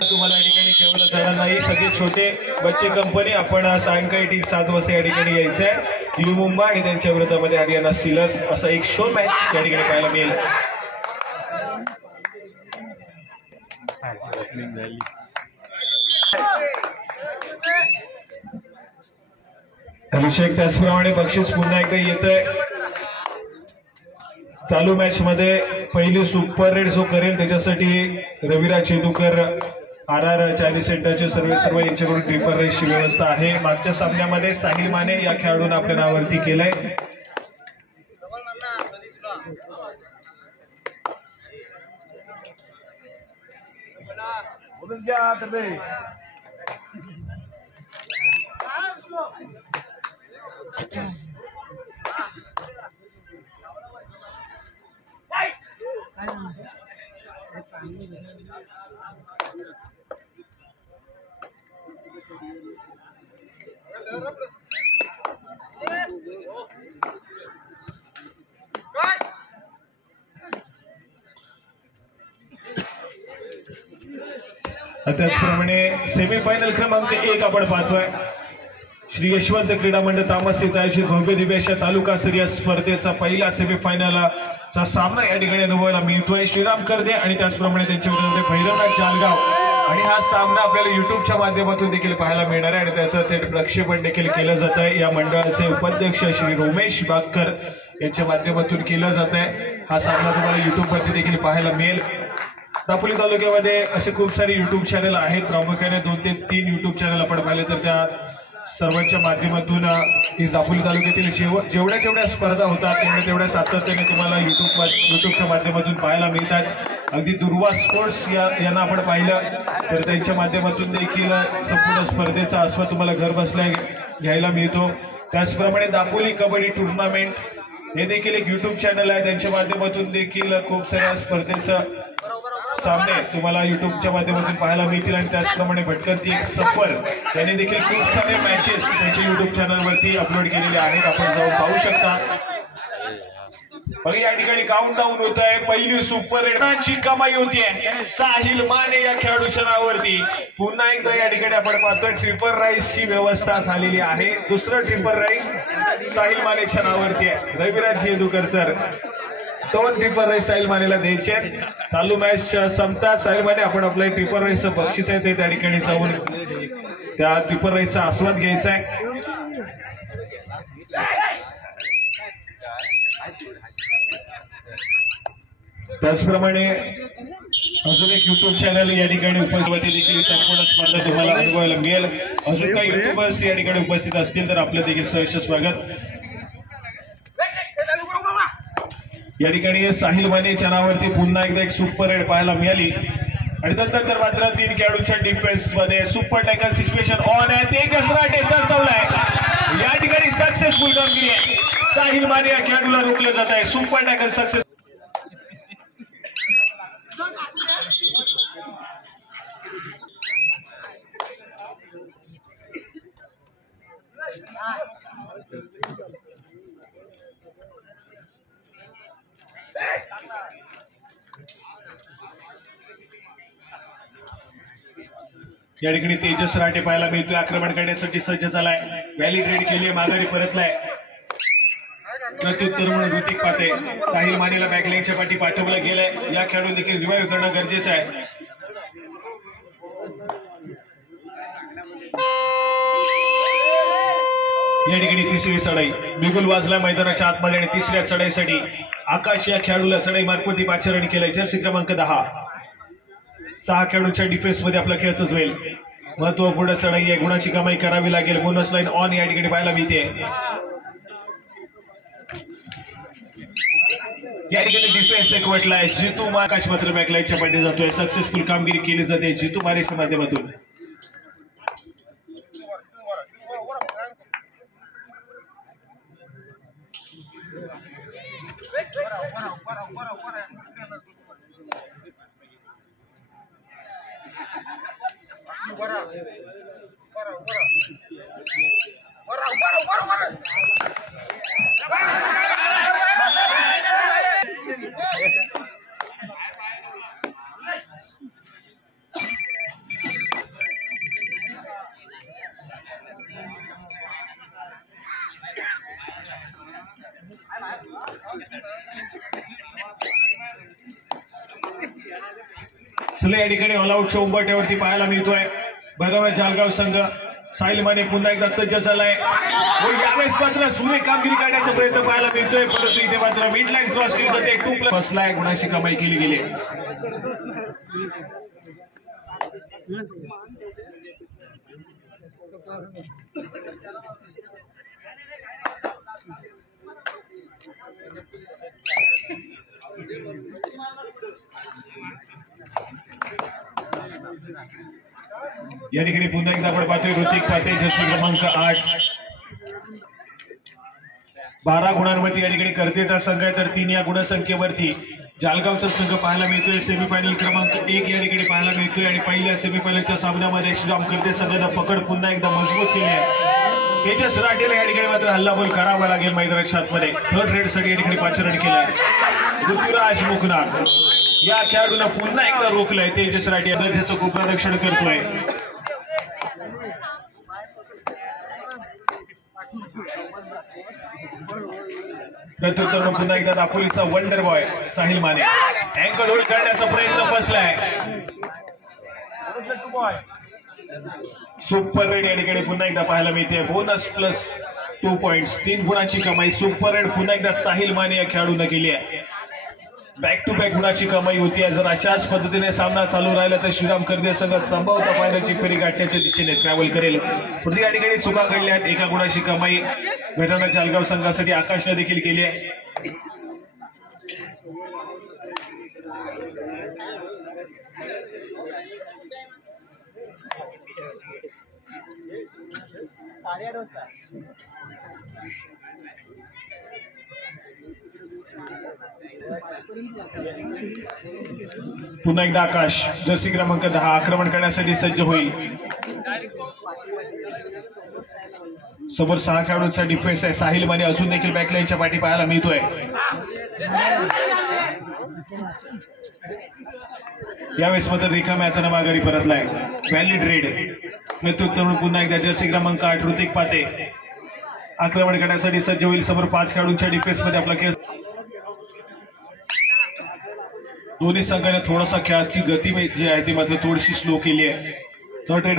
तुम्हाला या ठिकाणी ठेवलं जाणार नाही। सगळे छोटे बच्चे कंपनी आपण सायंकाळी ठीक 7 वाजता या ठिकाणी यायचं आहे। यू मुंबई आणि त्यांच्या विरोधामध्ये हरियाणा स्टीलर्स असा एक शो मॅच या ठिकाणी पाहायला मिळेल। अभिषेक त्याचप्रमाणे बक्षीस पुन्हा एकदा येतंय। चालू मॅच मध्ये पहिली सुपर रेड जो करेल त्याच्यासाठी रविराज चेदुकर RR चायनीज सेंटरचे सर्व यांच्याकडून ट्रिपल रेसची व्यवस्था आहे। मागच्या सामन्यामध्ये साहिल माने या खेळाडूने आपल्या नावावरती केलंय। त्याचप्रमाणे सेमीफायनल क्रमांक 1 आपण पाहतोय। श्री यशवंत क्रीडा मंडळ तामस येथे आयोजित भव्य दिव्य अशा तालुकास्तरीय स्पर्धेचा पहिला सेमीफायनलचा सामना या ठिकाणी अनुभवायला मिळतोय। श्रीराम करदे आणि त्याचप्रमाणे त्यांच्या विरोधात भैरवनाथ जालगाव आणि हा सामना आपल्याला युट्यूबच्या माध्यमातून देखील पाहायला मिळणार आहे आणि त्याचं थेट प्रक्षेपण देखील केलं जात आहे। या मंडळाचे उपाध्यक्ष श्री रोमेश बागकर यांच्या माध्यमातून केलं जात आहे। हा सामना तुम्हाला युट्यूबवरती देखील पाहायला मिळेल। दापोली तालुक्यामध्ये असे खूप सारे युट्यूब चॅनल आहेत, प्रामुख्याने 2 ते 3 युट्यूब चॅनल आपण पाहिले तर त्या सर्वांच्या माध्यमातून दापोली तालुक्यातील जेवढ्या स्पर्धा होतात तेवढ्या सातत्याने तुम्हाला युट्यूबच्या माध्यमातून पाहायला मिळतात। अगदी दुर्वा स्पोर्ट्स यांना आपण पाहिलं तर त्यांच्या माध्यमातून देखील संपूर्ण स्पर्धेचा आस्वाद तुम्हाला घर बसल्या घ्यायला मिळतो। त्याचप्रमाणे दापोली कबड्डी टुर्नामेंट हे देखील एक युट्यूब चॅनल आहे, त्यांच्या माध्यमातून देखील खूप साऱ्या स्पर्धेचं सामने तुम्हाला युट्यूबच्या माध्यमातून पाहायला मिळतील आणि त्याचप्रमाणे भटकंती एक सफर यांनी देखील खूप सारे मॅचेस त्यांच्या युट्यूब चॅनलवरती अपलोड केलेले आहेत, आपण जाऊन पाहू शकता। बघा या ठिकाणी काउंटडाऊन होत आहे। पहिली सुपर रेडची कमाई होतीये साहिल माने या खेळाडूच्या नावावरती। पुन्हा एकदा या ठिकाणी आपण पाहतोय ट्रिपल राईसची व्यवस्था झालेली आहे। दुसरं ट्रिपल राईस साहिल मानेच्या नावावरती आहे। Raviraj Chedukar sir 2 triple rice Sahil मानेला द्यायचे। चालू मॅच संपता साहिल माने आपण आपलं ट्रिपल राईसचं बक्षीस आहे ते त्या ठिकाणी जाऊन त्या ट्रिपल राईसचा आस्वाद घ्यायचा आहे। त्याचप्रमाणे अजून एक युट्यूब चॅनल या ठिकाणी उपस्थित देखील संपूर्ण स्पर्धा तुम्हाला अनुभवायला मिळेल। अजून काही युट्यूबर्स या ठिकाणी उपस्थित असतील तर आपलं देखील सहर्ष स्वागत। या ठिकाणी साहिल मानेच्या नावावरती पुन्हा एकदा एक सुपर रेड पाहायला मिळाली आणि त्यानंतर मात्र 3 खेळाडूंच्या डिफेन्स मध्ये सुपर टॅकल सिच्युएशन ऑन आहे। तेजस राठे सरचवलाय या ठिकाणी सक्सेसफुल कामगिरी आहे। साहिल माने या खेळाडूला रोखलं जात आहे। सुपर टॅकल सक्सेस या ठिकाणी तेजस राठे पाहायला मिळतोय, आक्रमण करण्यासाठी सज्ज झालाय। व्हॅली रेड केली, माघारी परतलाय। प्रत्युत्तर म्हणून ऋतिक पाटे साहिल मानेला बॅकलाईनच्या पाठी पाठवलं गेलंय। या खेळाडू देखील रिवाइव्ह करणं गरजेचं आहे। या ठिकाणी तिसरी चढाई बिगुल वाजला मैदानाच्या आतमध्ये आणि तिसऱ्या चढाईसाठी आकाश या खेळाडूला चढाई मार्फत पाचारण केलंय। जर्सी क्रमांक 10 6 खेळाडूंच्या डिफेन्स मध्ये आपला खेळ सजवेल। महत्वपूर्ण चढाई आहे, गुणाची कमाई करावी लागेल। बोनस लाईन ऑन या ठिकाणी पाहायला मिळते। या ठिकाणी डिफेन्स एकवटलाय। जितू आकाश मात्र बॅकलाईनच्या पाठी जातोय। सक्सेसफुल कामगिरी केली जाते जितू मारेच्या माध्यमातून। चला या ठिकाणी ऑल आउटच्या उंबरठ्यावरती पाहायला मिळतोय भैरवनाथ जालगाव संघ. साहिल माने पुन्हा एकदा सज्ज झालाय व यावेळेस मात्र सुरेख कामगिरी करण्याचा प्रयत्न पाहायला मिळतोय, परंतु इथे मात्र मिड लाईन क्रॉस केली जाते. 2+ फसलाय, गुणाची कमाई केली गेली. या ठिकाणी पुन्हा एकदा आपण पाहतोय ऋतिक पाते जर्सी क्रमांक 8 12 गुणांवरती या ठिकाणी करतेचा संघ आहे, तर 3 या गुणसंख्येवरती जालगावचा संघ पाहायला मिळतोय. सेमीफायनल क्रमांक 1 या ठिकाणी पाहायला मिळतोय आणि पहिल्या सेमीफायनलच्या सामन्यामध्ये श्रीराम करते संघाचा पकड पुन्हा एकदा मजबूत केली आहे. तेजस राठेला या ठिकाणी मात्र हल्लाबोल करावा लागेल मैदानाच्या आतमध्ये. थर्ड रेड साठी या ठिकाणी पाचारण केलंय. ऋतुराज मुकनार या खेळाडूला पुन्हा एकदा रोखलंय. तेजस राठे त्याचं गोप्रदक्षिण करतोय. प्रत्युत्तर पुन्हा एकदा दापोलीचा wonder boy Sahil Mane ankle hold करण्याचा प्रयत्न बसलाय. सुपर रेड या ठिकाणी पुन्हा एकदा पाहायला मिळते. बोनस प्लस 2 पॉइंट्स 3 गुणाची कमाई. सुपर रेड पुन्हा एकदा साहिल माने या खेळाडूने केली आहे. बॅक टू बॅक गुणाची कमाई होती आहे. जर अशाच पद्धतीने सामना चालू राहिला तर श्रीराम करदे संघ संभवतः फायनलची फेरी गाठण्याच्या दिशेने ट्रॅव्हल करेल. परंतु या ठिकाणी चुका घडल्या आहेत. 1 गुणाची कमाई भैरवनाथ जालगाव संघासाठी आकाशने देखील केली आहे. पुन्हा एकदा आकाश जर्सी क्रमांक 10 आक्रमण करण्यासाठी सज्ज होईल. समोर 6 खेळाडूंचा डिफेन्स आहे. साहिल माने अजून देखील बॅकलाईनच्या पाठी पाहायला मिळतोय. यावेळेस मात्र रिकाम्या हाताने माघारी परतलाय. व्हॅलिड रेड नेतृत्व पुन्हा एकदा जर्सी क्रमांक 8 ऋतिक पाते आक्रमण करण्यासाठी सज्ज होईल. समोर 5 खेळाडूंच्या डिफेन्स मध्ये आपला खेळ. दोन्ही संघाने थोडासा खेळाची गती जी आहे ती मात्र थोडीशी स्लो केली आहे. थर्ड रेड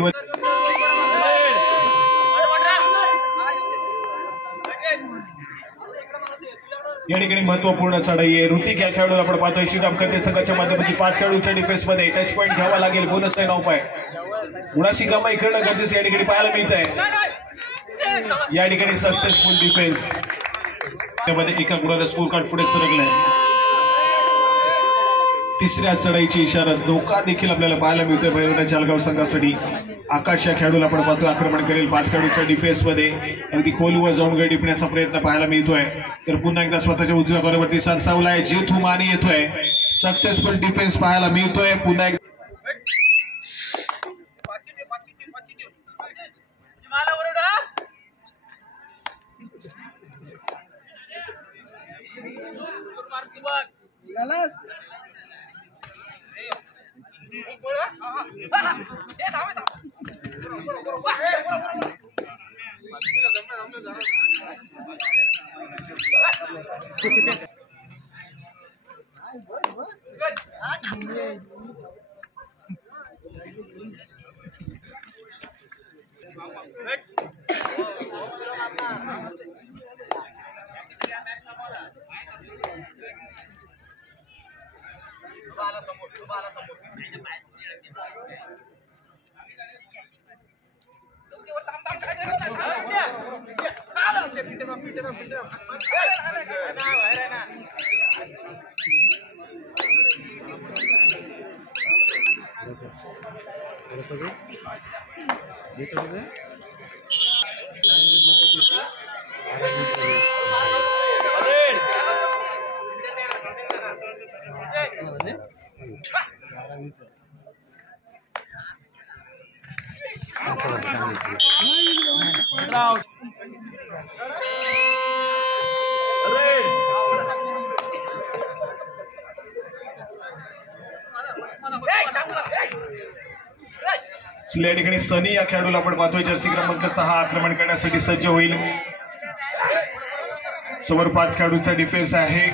या ठिकाणी महत्वपूर्ण चढाई आहे. ऋतिक या खेळाडूला आपण पाहतोय श्रीराम करते संघाच्या माध्यमातून 5 खेळाडूंच्या डिफेन्स मध्ये टच पॉईंट घ्यावा लागेल. बोनस लाईन ऑफ आहे. गुणाची कमाई करणं गरजेचं या ठिकाणी पाहायला मिळत आहे. या ठिकाणी सक्सेसफुल डिफेन्स त्यामध्ये 1 गुणाला स्कोर कार्ड पुढे सरकलाय. तिसऱ्या चढाईची इशारा धोका देखील आपल्याला पाहायला मिळतोय भैरवनाथ जालगाव संघासाठी. आकाश या खेळाडूला आपण पाहतोय आक्रमण करेल. 5 खेळाडूच्या डिफेन्स मध्ये अगदी खोलवर जाऊन गडी टिपण्याचा प्रयत्न पाहायला मिळतोय. तर पुन्हा एकदा स्वतःच्या उजव्या बरोबरती सरसावलाय. जेथू माने येतोय. सक्सेसफुल डिफेन्स पाहायला मिळतोय. पुन्हा या ठिकाणी सनी या खेळाडूला आपण पाहतोय जर्सी क्रमांक 6 आक्रमण करण्यासाठी सज्ज होईल. समोर 5 खेळाडूंचा डिफेन्स आहे.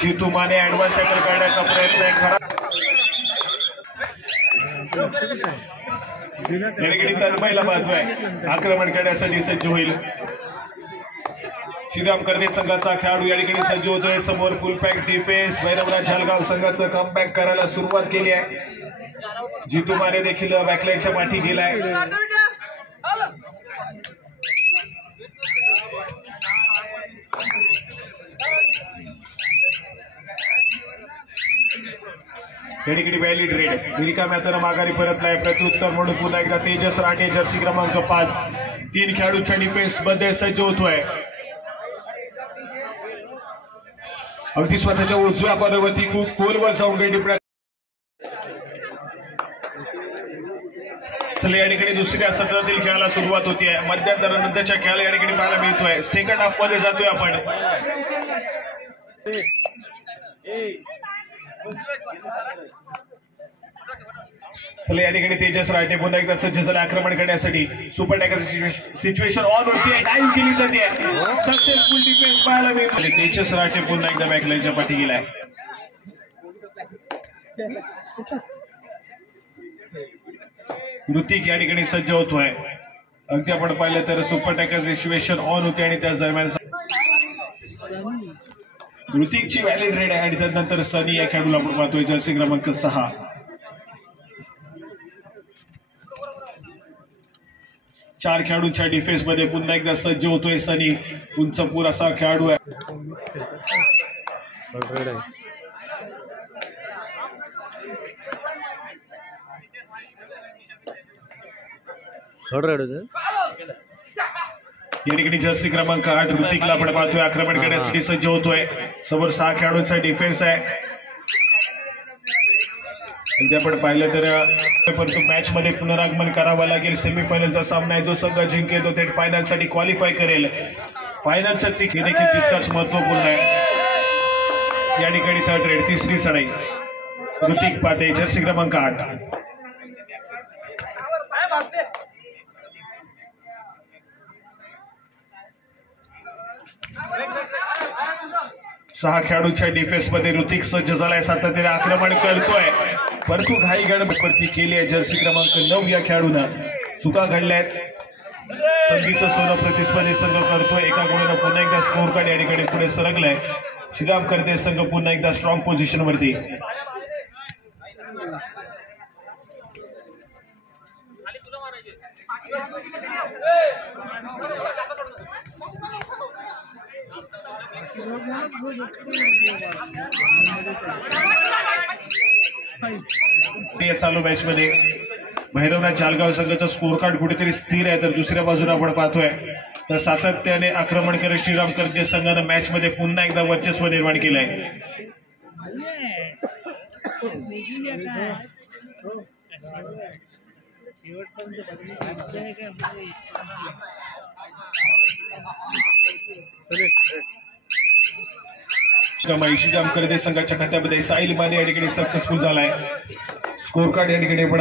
जितू माने ऍडव्हान्स टॅकल करण्याचा प्रयत्न आहे खरा. तन्मयला बाजू आहे, आक्रमण करण्यासाठी सज्ज होईल. श्रीराम कर्दे संघाचा खेळाडू या ठिकाणी सज्ज होतोय. समोर फुल पॅक डिफेन्स. भैरवनाथ झालगाव संघाचं कमबॅक करायला सुरुवात केली आहे. जितू माने देखील बॅकलाईनच्या पाठी गेलाय. या ठिकाणी व्हॅलिड रेड रिकाम्या तर माघारी परतलाय. प्रत्युत्तर म्हणून पुन्हा एकदा तेजस राणे जर्सी क्रमांक 5 3 खेळाडूंच्या डिफेन्स मध्ये सज्ज होतोय. अगदी स्वतःच्या उजव्या कॉर्नरवरती खूप खोलवर जाऊन टिपण्या. चला या ठिकाणी दुसऱ्या सत्रातील खेळाला सुरुवात होतीये. मध्यंतरानंतरच्या खेळाला या ठिकाणी पाहायला मिळतोय. सेकंड हाफ मध्ये जातोय आपण. चला या ठिकाणी तेजस राणे पुन्हा एकदा सज्ज झाले आक्रमण करण्यासाठी. सुपर टॅकर सिच्युएशन ऑन होतीये. डाईव्ह केली जाते. सक्सेसफुल डिफेन्स पाहायला मिळतो. तेजस राणे पुन्हा एकदा बॅकलाईनच्या पाठी गेलाय. ऋतिक या ठिकाणी सज्ज होतोय. अगदी आपण पाहिलं तर सुपर टॅकर सिच्युएशन ऑन होते आणि त्याच दरम्यान ऋतिकची व्हॅलिड रेड आहे आणि त्यानंतर सनी या खेळाडूला आपण पाहतोय जर्सी क्रमांक 6. चार खेळाडूंच्या डिफेन्स मध्ये पुन्हा एकदा सज्ज होतोय सनी. उंचपूर असा खेळाडू आहे. या ठिकाणी जर्सी क्रमांक 8 ऋतिकला आपण पाहतोय आक्रमण करण्यासाठी सज्ज होतोय. समोर 6 खेळाडूंचा डिफेन्स आहे. आपण पाहिलं तर परंतु मॅच मध्ये पुनरागमन करावं लागेल. सेमीफायनलचा सामना आहे. जो संघ जिंकेल तो थेट फायनल साठी क्वालिफाय करेल. फायनलचं तिकीट देखील तितकाच महत्वपूर्ण आहे. या ठिकाणी थर्ड रेड तिसरी चढाई ऋतिक पाटे जर्सी क्रमांक 8. सहा खेळाडूंच्या डिफेन्स मध्ये ऋतिक सज्ज झालाय. सातत्याने आक्रमण करतोय परंतु घाई गडबडती केली आहे. जर्सी क्रमांक 9 या खेळाडूनं चुका घडल्यात. संधीचं सोनं प्रतिस्पर्धी संघ करतोय. एका गुणानं पुन्हा एकदा स्कोर कार्ड या ठिकाणी पुढे सरकलाय. श्रीराम कर्दे संघ पुन्हा एकदा स्ट्रॉंग पोझिशन वरती. चालू मॅच मध्ये भैरवनाथ झालगाव संघाचा स्कोर कार्ड कुठेतरी स्थिर आहे. तर दुसऱ्या बाजूला आपण पाहतोय तर सातत्याने आक्रमण करत श्रीराम कर्दे संघानं मॅच मध्ये पुन्हा एकदा वर्चस्व निर्माण केलंय. श्रीराम कर्दे संघाच्या खात्यामध्ये साहिल माने या ठिकाणी सक्सेसफुल झालाय. स्कोर कार्ड या ठिकाणी पण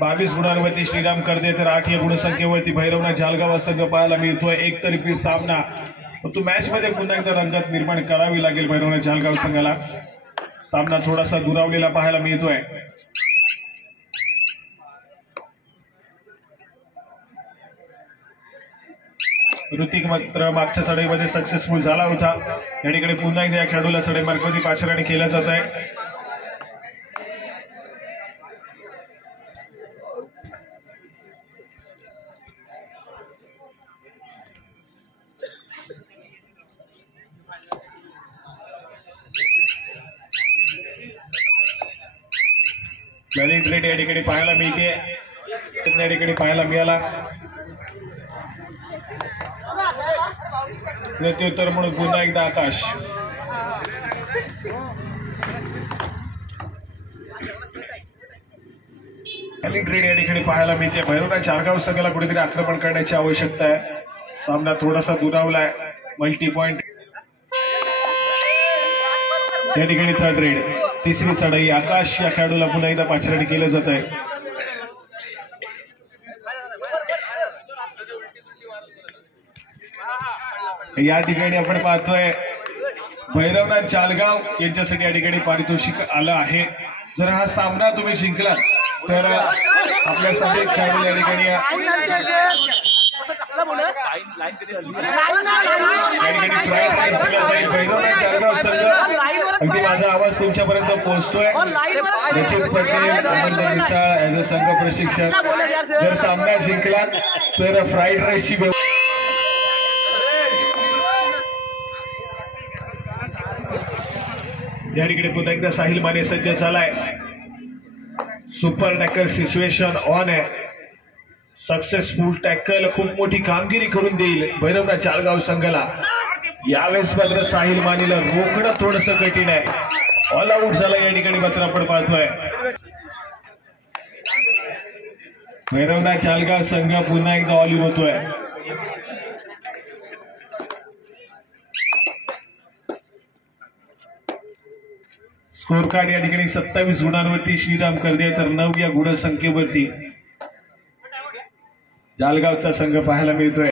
22 गुणांवरती श्रीराम कर्दे तर 8 या गुणसंख्येवरती भैरवनाथ झालगाव संघ पाहायला मिळतोय. एकतर्फी सामना परंतु मॅच मध्ये पुन्हा एकदा रंगत निर्माण करावी लागेल भैरवनाथ झालगाव संघाला. सामना थोडासा दुरावलेला पाहायला मिळतोय. ऋतिक मात्र मागच्या चढाईमध्ये सक्सेसफुल झाला होता. या ठिकाणी पुन्हा एकदा या खेळाडूला चढाई मार्गावरती पाचारणी केलं जात आहे. या ठिकाणी पाहायला मिळते. या ठिकाणी पाहायला मिळाला. प्रत्युत्तर म्हणून पुन्हा एकदा आकाश. या ठिकाणी पाहायला मिळते. भैरवनाथ झालगाव संघाला कुठेतरी आक्रमण करण्याची आवश्यकता आहे. सामना थोडासा दुरावलाय. मल्टी पॉइंट या ठिकाणी थर्ड रेड तिसरी चढाई आकाश या खेळाडूला पुन्हा एकदा पाचारणी केलं जात आहे. या ठिकाणी आपण पाहतोय भैरवनाथ चालगाव यांच्यासाठी या ठिकाणी पारितोषिक आलं आहे। जर हा सामना तुम्ही जिंकला तर आपल्या सगळे खेळाडू या ठिकाणी भैरवनाथ चालगाव संघ अगदी माझा आवाज तुमच्यापर्यंत पोहोचतोय। निश्चित पटेल मिसाळ ऍज अ संघ प्रशिक्षक जर सामना जिंकला तर फ्राईड राईसची या ठिकाणी पुन्हा एकदा साहिल माने सज्ज झालाय। सुपर टॅकल सिच्युएशन ऑन आहे। सक्सेसफुल टॅकल खूप मोठी कामगिरी करून देईल भैरवनाथ चालगाव संघाला। यावेळेस मात्र साहिल मानेला रोखणं थोडंसं कठीण आहे। ऑल आउट झाला या ठिकाणी मात्र आपण पाहतोय भैरवनाथ चालगाव संघ पुन्हा एकदा ऑल होतोय। स्कोर कार्ड या ठिकाणी 27 गुणांवरती श्रीराम करदे तर 9 या गुण संख्येवरती जालगावचा संघ पाहायला मिळतोय।